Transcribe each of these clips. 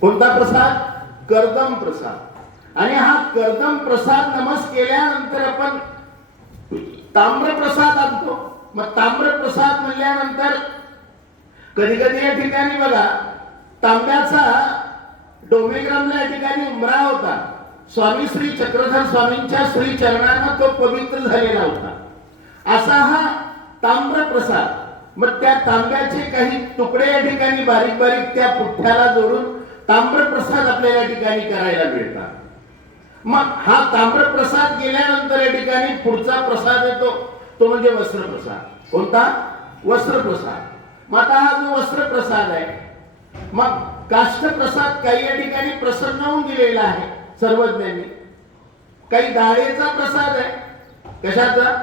कोणता प्रसाद? कर्दम प्रसाद. आणि हा कर्दम प्रसाद नमस केल्यानंतर आपण ताम्र प्रसाद आणतो. मग ताम्र प्रसाद म्हणल्यानंतर कधी कधी या ठिकाणी बघा तांब्याचा डोमेग्रामला या ठिकाणी उमरा होता. स्वामी श्री चक्रधर स्वामींच्या श्री चरणानं तो पवित्र झालेला होता. असा हा ताम्र प्रसाद मग त्या तांब्याचे काही तुकडे या ठिकाणी बारीक बारीक त्या पुठ्ठ्याला जोडून ताम्रप्रसाद आपल्याला या ठिकाणी करायला मिळतात. मग हा ताम्र प्रसाद गेल्यानंतर या ठिकाणी पुढचा प्रसाद येतो. तो म्हणजे वस्त्रप्रसाद. कोणता? वस्त्रप्रसाद. मग आता हा जो वस्त्रप्रसाद आहे मग काष्टप्रसाद काही या ठिकाणी प्रसन्न होऊन दिलेला आहे सर्वज्ञांनी. काही दाढेचा प्रसाद आहे. कशाचा?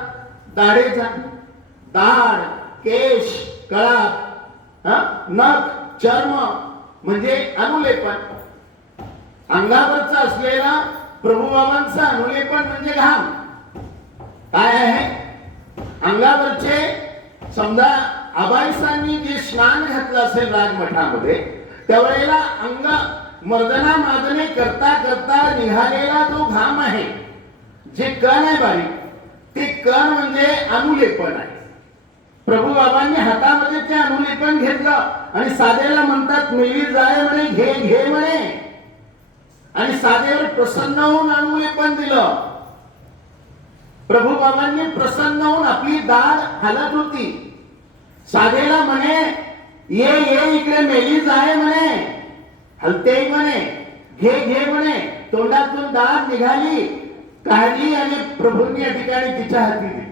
दाढेचा. दाढ केश कळा हा? नख चर्म म्हणजे अनुलेपन. अंगावरचा असलेला प्रभुबाबांचा अनुलेपन म्हणजे घाम काय आहे? अंगावरचे समजा आबाईसांनी जे स्नान घातलं असेल राजमठामध्ये त्यावेळेला अंग मर्दना मादने करता करता निघालेला जो घाम आहे जे कण आहे बारीक ते कण म्हणजे अनुलेपन आहे. प्रभू बाबांनी हातामध्ये ते अनुलेपन घेतलं आणि साधेला म्हणतात मेली जाय म्हणे घे घे म्हणे. आणि साधेवर प्रसन्न होऊन अनुलेपन दिलं. प्रभू बाबांनी प्रसन्न होऊन आपली दाढ हालत होती. साधेला म्हणे ये ये इकडे मेली जाय म्हणे हलते म्हणे घे घे म्हणे तोंडातून दाढ निघाली काढली आणि प्रभूंनी या ठिकाणी तिच्या हाती दिली.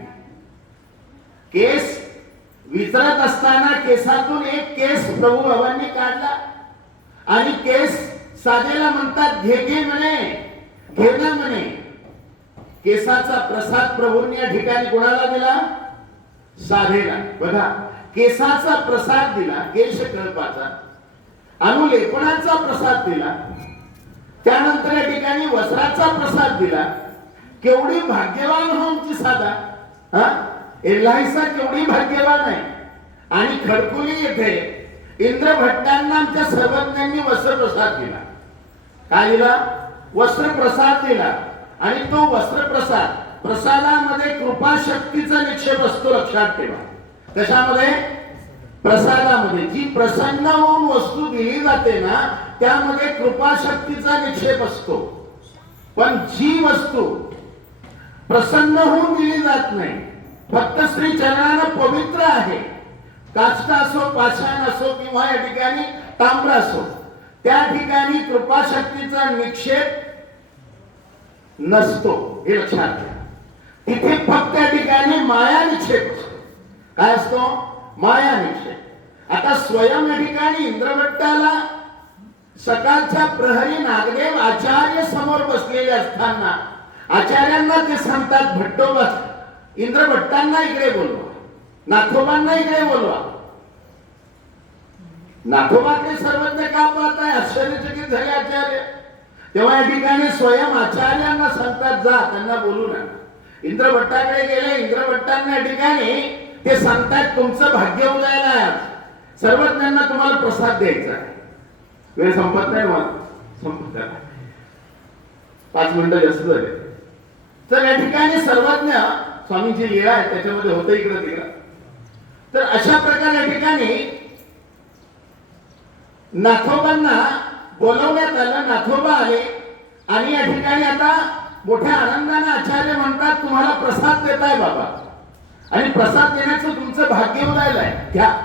केस विचारत असताना केसातून एक केस प्रभू बाबांनी काढला. आणि केस साधेला म्हणतात घे घे म्हणे. घे ना म्हणे. केसाचा प्रसाद प्रभूंनी या ठिकाणी कोणाला दिला? साधेला. बघा केसाचा प्रसाद दिला केश कल्पाचा अनुलेपनाचा प्रसाद दिला? त्यानंतर या ठिकाणी वस्त्राचा प्रसाद दिला. केवढी भाग्यवान हो साधा. हा? एल्हाईसा केवढी भाग्यवान आहे. आणि खडकुली येथे इंद्रभट्टांना आमच्या सर्वज्ञांनी वस्त्रप्रसाद दिला. काय दिला? वस्त्र प्रसाद दिला. आणि तो वस्त्रप्रसाद प्रसादामध्ये कृपा शक्तीचा निक्षेप असतो लक्षात ठेवा. कशामध्ये? प्रसादामध्ये. जी प्रसन्न होऊन वस्तू दिली जाते ना त्यामध्ये कृपा शक्तीचा निक्षेप असतो. पण जी वस्तू प्रसन्न होऊन दिली जात नाही फक्त श्री चरणानं पवित्र आहे. काष्ट असो पाषाण असो किंवा या ठिकाणी तांब्र असो त्या ठिकाणी कृपाशक्तीचा निक्षेप नसतो हे लक्षात घ्या. तिथे फक्त त्या ठिकाणी माया निक्षेप असतो. काय असतो? माया निक्षेप. आता स्वयं या ठिकाणी इंद्रभट्टाला सकाळच्या प्रहरी नागदेव आचार्य समोर बसलेले असताना आचार्यांना ते सांगतात भट्टोबा इंद्रभट्टांना इकडे बोलवा. नाथोबांना इकडे बोलवा. नाथोबातले सर्वज्ञ का पाहत आहे आश्चर्यचकित झाले आचार्य. तेव्हा या ठिकाणी स्वयं आचार्यांना सांगतात जा त्यांना बोलू नका. इंद्रभट्टाकडे गेले. इंद्रभट्टांना या ठिकाणी ते सांगतात तुमचं भाग्य उदयाला आहे आज. सर्वज्ञांना तुम्हाला प्रसाद द्यायचा आहे. वेळ संपत नाही मला संपत पाच मिनिटं जास्त झाले. तर या ठिकाणी सर्वज्ञ स्वामींची लीळा आहे त्याच्यामध्ये होतं इकडं तिकडं. तर अशा प्रकारे या ठिकाणी नाथोबांना बोलवण्यात आलं नाथोबा आले. आणि या ठिकाणी आता मोठ्या आनंदाने आचार्य म्हणतात तुम्हाला प्रसाद देताय बाबा. आणि प्रसाद देण्याचं तुमचं भाग्य उदायला आहे. घ्या.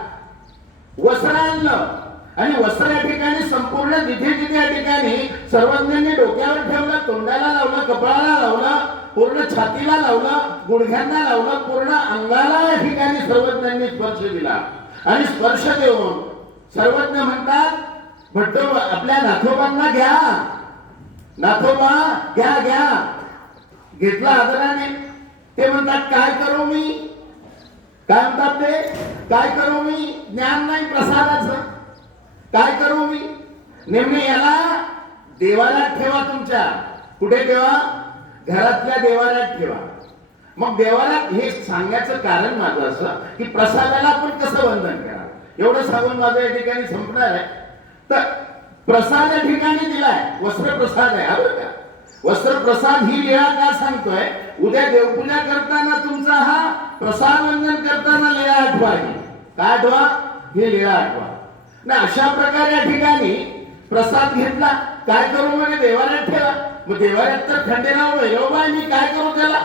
वस्त्र आणलं. आणि वस्त्र या ठिकाणी संपूर्ण जिथे जिथे या ठिकाणी सर्वज्ञांनी डोक्यावर ठेवलं तोंडाला लावलं कपाळाला लावलं. पूर्ण छातीला लावलं गुडघ्यांना लावलं पूर्ण अंगाला या ठिकाणी सर्वज्ञांनी स्पर्श दिला. आणि स्पर्श देऊन सर्वज्ञ म्हणतात भट्ट आपल्या नाथोबांना घ्या. नाथोबा घ्या घ्या. घेतला आदराने. ते म्हणतात काय करू मी? काय म्हणतात ते? काय करू मी? ज्ञान नाही प्रसादाचं. काय करू मी? नेमणे याला देवाला ठेवा तुमच्या. कुठे ठेवा? घरातल्या देवालयात ठेवा. मग देवाला हे सांगण्याचं कारण माझं असं की प्रसादाला आपण कसं वंदन करा. एवढं सांगून माझं या ठिकाणी संपणार आहे. तर प्रसाद या ठिकाणी दिलाय. वस्त्र प्रसाद आहे हा बरं का? वस्त्रप्रसाद ही लिहा का सांगतोय? उद्या देवपूजा करताना तुमचा हा प्रसाद वंदन करताना लिळा आठवा ही. काय आठवा? ही लिळा आठवा. ना अशा प्रकारे या ठिकाणी प्रसाद घेतला. काय करू म्हणजे देवाला ठेवा. मग देवाऱ्यात तर खंडेराव भैरवबा आहे, मी काय करू त्याला?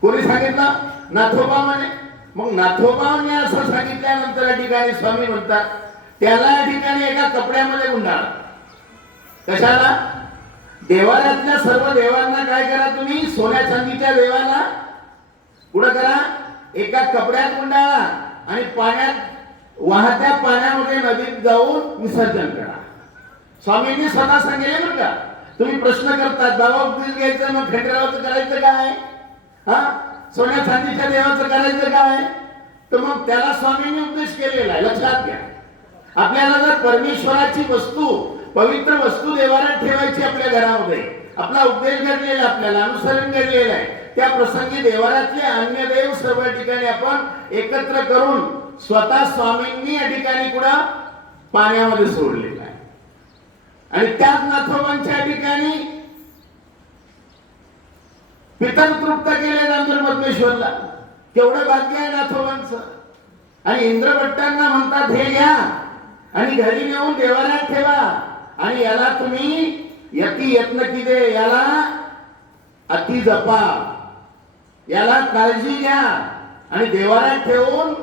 कोणी सांगितलं? नाथोबा म्हणे. मग नाथोबाने असं सांगितल्यानंतर या ठिकाणी स्वामी म्हणतात त्याला या ठिकाणी एका कपड्यामध्ये गुंडाळा. कशाला? देवालयातल्या सर्व देवांना काय करा तुम्ही? सोन्या चांदीच्या देवाला पुढं करा? एका कपड्यात गुंडाळा आणि पाण्यात वाहत्या पाण्यामध्ये नदीत जाऊन विसर्जन करा. स्वामींनी स्वतः सांगितले बरं का? तुम्ही प्रश्न करतात बाबा उपदेश घ्यायचा मग खंडेरावाचं करायचं काय? हा? सोन्या चांदीच्या देवाचं करायचं काय? तर मग त्याला स्वामींनी उपदेश केलेला आहे लक्षात घ्या. आपल्याला जर परमेश्वराची वस्तू पवित्र वस्तू देवाला ठेवायची आपल्या घरामध्ये आपला उपदेश घडलेला आपल्याला अनुसरण घडलेलं आहे त्या प्रसंगी देवाऱ्यातले अन्य देव सर्व ठिकाणी आपण एकत्र करून स्वतः स्वामींनी या ठिकाणी कुठं? पाण्यामध्ये सोडलेलं आणि त्याच नाथोबांच्या ठिकाणी पितर तृप्त केले नंतर पद्मेश्वरला केवढं भाग्य आहे नाथोबांचं आणि इंद्रभट्टांना म्हणतात हे घ्या आणि घरी नेऊन देवाऱ्यात ठेवा. आणि याला तुम्ही यती यत्न किदे याला अति जपा. याला काळजी घ्या आणि देवाऱ्यात ठेवून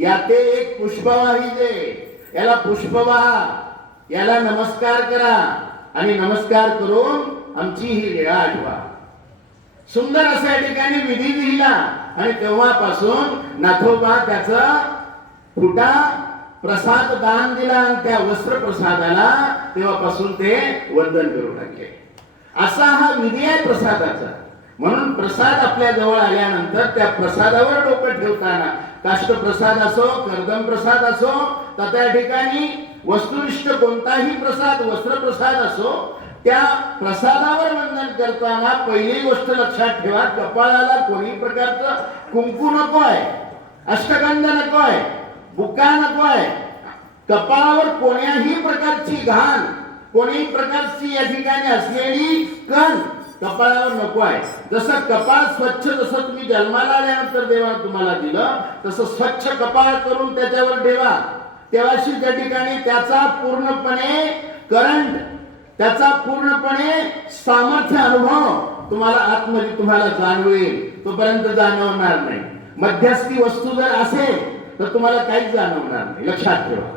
या ते एक पुष्पवाही दे याला पुष्पवाहा याला नमस्कार करा आणि नमस्कार करून आमची ही लीळा आठवा. सुंदर असा या ठिकाणी विधी लिहिला आणि तेव्हापासून नाथोबा त्याचा फुटा प्रसाद दान दिला आणि त्या वस्त्र प्रसादाला तेव्हापासून ते वंदन करू लागले. असा हा विधी आहे प्रसादाचा. म्हणून प्रसाद आपल्या जवळ आल्यानंतर त्या प्रसादावर डोकं ठेवताना काष्ट प्रसाद असो कर्दम प्रसाद असो तर त्या ठिकाणी वस्तुनिष्ठ कोणताही प्रसाद वस्त्रप्रसाद असो त्या प्रसादावर वंदन करताना पहिली गोष्ट लक्षात ठेवा कपाळाला कोणी प्रकारचं कुंकू नको आहे अष्टगंध नको आहे बुक्का नको आहे. कपाळावर कोण्याही प्रकारची घाण कोणीही प्रकारची या ठिकाणी असलेली कण कपाळावर नको आहे. जसं कपाळ स्वच्छ जसं तुम्ही जन्माला आल्यानंतर देवा तुम्हाला दिलं तसं स्वच्छ कपाळ करून त्याच्यावर ठेवा. तेव्हाशी त्या ठिकाणी त्याचा पूर्णपणे करंट त्याचा पूर्णपणे सामर्थ्य अनुभव तुम्हाला आतमध्ये तुम्हाला जाणवेल तोपर्यंत जाणवणार नाही. मध्यस्थी वस्तू जर असेल तर तुम्हाला काहीच जाणवणार नाही. लक्षात ठेवा.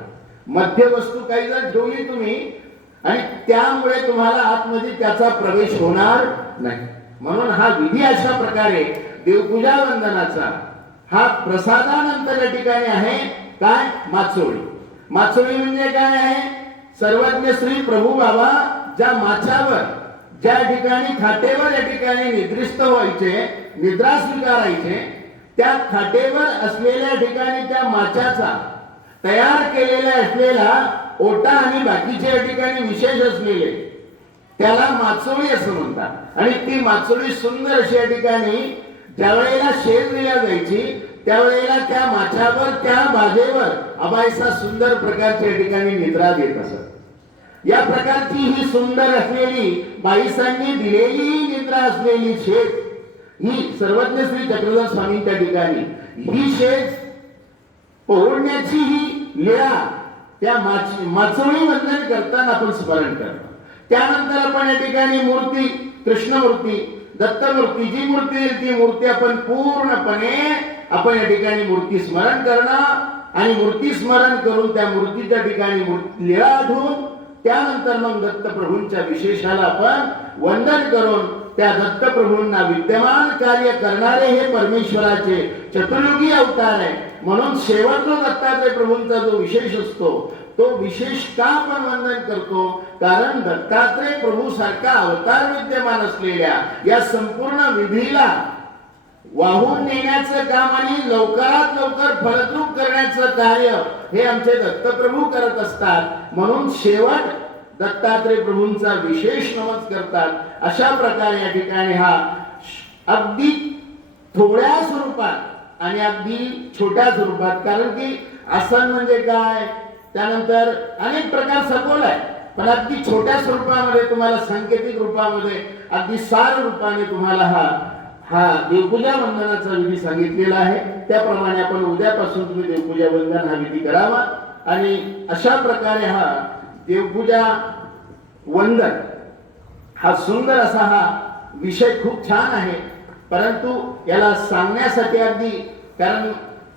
मध्य वस्तू काही जर ठेवली तुम्ही आणि त्यामुळे तुम्हाला आतमध्ये त्याचा प्रवेश होणार नाही. म्हणून हा विधी अशा प्रकारे देवपूजा वंदनाचा हा प्रसादानंतर या ठिकाणी आहे काय माचोळी. माचोळी म्हणजे काय आहे? सर्वज्ञ श्री प्रभू बाबा ज्या माछावर ज्या ठिकाणी खाटेवर या ठिकाणी निद्रिस्त व्हायचे निद्रा स्वीकारायचे त्या खाटेवर असलेल्या ठिकाणी त्या माचाचा तयार केलेला असलेला ओटा आणि बाकीचे या ठिकाणी विशेष असलेले त्याला माचोळी असं म्हणतात. आणि ती माचोळी सुंदर अशी या ठिकाणी ज्या वेळेला शेत दिल्या जायची त्यावेळेला त्या माछावर त्या बागेवर अबायसा सुंदर प्रकारच्या ठिकाणी निद्रा देत असत. या प्रकारची ही सुंदर असलेली बाईसांनी दिलेली निद्रा असलेली शेत ही सर्वज्ञ श्री चक्रधर स्वामींच्या ठिकाणी ही शेत पोहोडण्याची ही लीळा त्या माच- माचोळी वंदन करताना आपण स्मरण करतो. त्यानंतर आपण या ठिकाणी मूर्ती कृष्णमूर्ती दत्तमूर्ती जी मूर्ती ती मूर्ती आपण पूर्णपणे आपण या ठिकाणी मूर्ती स्मरण करणं आणि मूर्ती स्मरण करून त्या मूर्तीच्या ठिकाणी मूर्ती धुवून त्यानंतर मग दत्तप्रभूंच्या विशेषाला आपण वंदन करून त्या दत्तप्रभूंना विद्यमान कार्य करणारे हे परमेश्वराचे चतुर्युगी अवतार आहे. म्हणून शेवट जो दत्तात्रय प्रभूंचा जो विशेष असतो तो विशेष का आपण वंदन करतो? कारण दत्तात्रय प्रभू सारखा अवतार विद्यमान असलेल्या या संपूर्ण विधीला वाहून नेण्याचं काम आणि लवकरात लवकर फलद्रूप करण्याचं कार्य हे आमचे दत्तप्रभू करत असतात. म्हणून शेवट दत्तात्रय प्रभूंचा विशेष नमस करतात. अशा प्रकारे या ठिकाणी हा अगदी थोड्या स्वरूपात आणि अगदी छोट्या स्वरूपात कारण की आसन म्हणजे काय? त्यानंतर अनेक प्रकार सखोल आहे पण अगदी छोट्या स्वरूपामध्ये तुम्हाला सांकेतिक रूपामध्ये अगदी सार रूपाने तुम्हाला हा हा देवपूजा वंदनाचा विधी सांगितलेला आहे त्याप्रमाणे आपण उद्यापासून तुम्ही देवपूजा वंदन हा विधी करावा. आणि अशा प्रकारे हा देवपूजा वंदन हा सुंदर असा हा विषय खूप छान आहे. परंतु याला सांगण्यासाठी अगदी कारण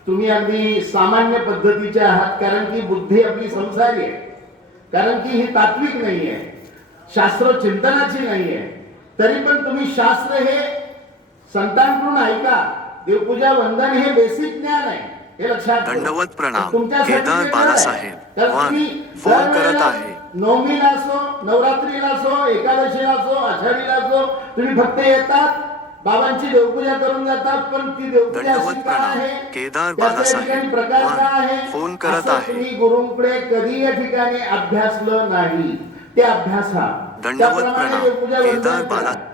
तुम्ही अगदी सामान्य पद्धतीचे आहात कारण की बुद्धी आपली संसारी आहे. कारण की ही तात्विक नाही आहे शास्त्र चिंतनाची नाही आहे तरी पण तुम्ही शास्त्र हे संतांकडून ऐका देवपूजा वंदन हे बेसिक ज्ञान आहे हे लक्षात. दंडवत प्रणाम. केदार बाळासाहेब. फोन करत आहे. नवमीला असो नवरात्रीला असो एकादशीला असो आषाढीला असो तुम्ही फक्त येतात बाबांची देवपूजा करून जातात पण ती देवपूजा. आहे केदार बाळासाहेब. आहे फोन करत आहे. तुम्ही गुरुंकडे कधी या ठिकाणी अभ्यासलं नाही ते अभ्यासा दंडवत प्रणाम. केदार. बाळा-